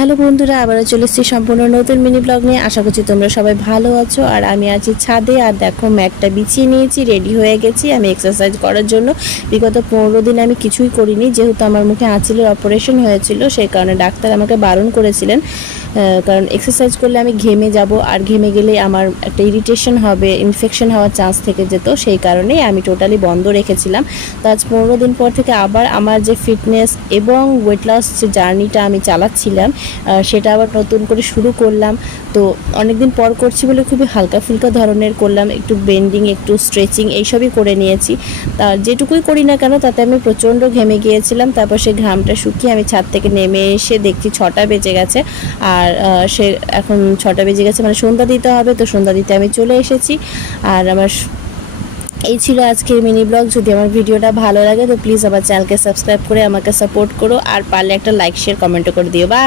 Hello বন্ধুরা, আবারও চলে এসেছি সম্পূর্ণ নতুন মিনি ব্লগ নিয়ে। আশা করছি তোমরা সবাই ভালো আছো। আর আমি আছি ছাদে, আর দেখো ম্যাটটা বিছিয়ে নিয়েছি, রেডি হয়ে গেছি আমি এক্সারসাইজ করার জন্য। বিগত 15 দিন আমি কিছুই করিনি, যেহেতু আমার মুখে আঁচিলের অপারেশন হয়েছিল, সেই কারণে ডাক্তার আমাকে বারণ করেছিলেন। কারণ এক্সারসাইজ করলে আমি ঘেমে যাব, আর ঘেমে গেলে আমার একটা ইরিটেশন হবে, ইনফেকশন হওয়ার চান্স থেকে যেত, সেই কারণেই আমি টোটালি বন্ধ রেখেছিলাম। তো আজ 15 দিন পর থেকে আবার আমার যে ফিটনেস এবং ওয়েট লস যে জার্নিটা আমি চালাচ্ছিলাম, সেটা আবার নতুন করে শুরু করলাম। তো অনেক দিন পর করছি বলে খুবই হালকা ফুলকা ধরনের করলাম, একটু বেন্ডিং, একটু স্ট্রেচিং এইসবই করে নিয়েছি। তা যেটুকুই করি না কেন তাতে আমি প্রচণ্ড ঘেমে গিয়েছিলাম। তারপর সেই ঘামটা শুকিয়ে আমি ছাদ থেকে নেমে এসে দেখছি 6টা বেজে গেছে। আর এখন 6টা বেজে গেছে, মানে সন্ধ্যা দিতে হবে। তো সন্ধ্যা দিতে আমি চলে এসেছি। আর আমার এই ছিল আজকের মিনি ব্লগ। যদি আমার ভিডিওটা ভালো লাগে তো প্লিজ আমার চ্যানেলকে সাবস্ক্রাইব করে আমাকে সাপোর্ট করো, আর পারলে একটা লাইক শেয়ার কমেন্টও করে দিও। বা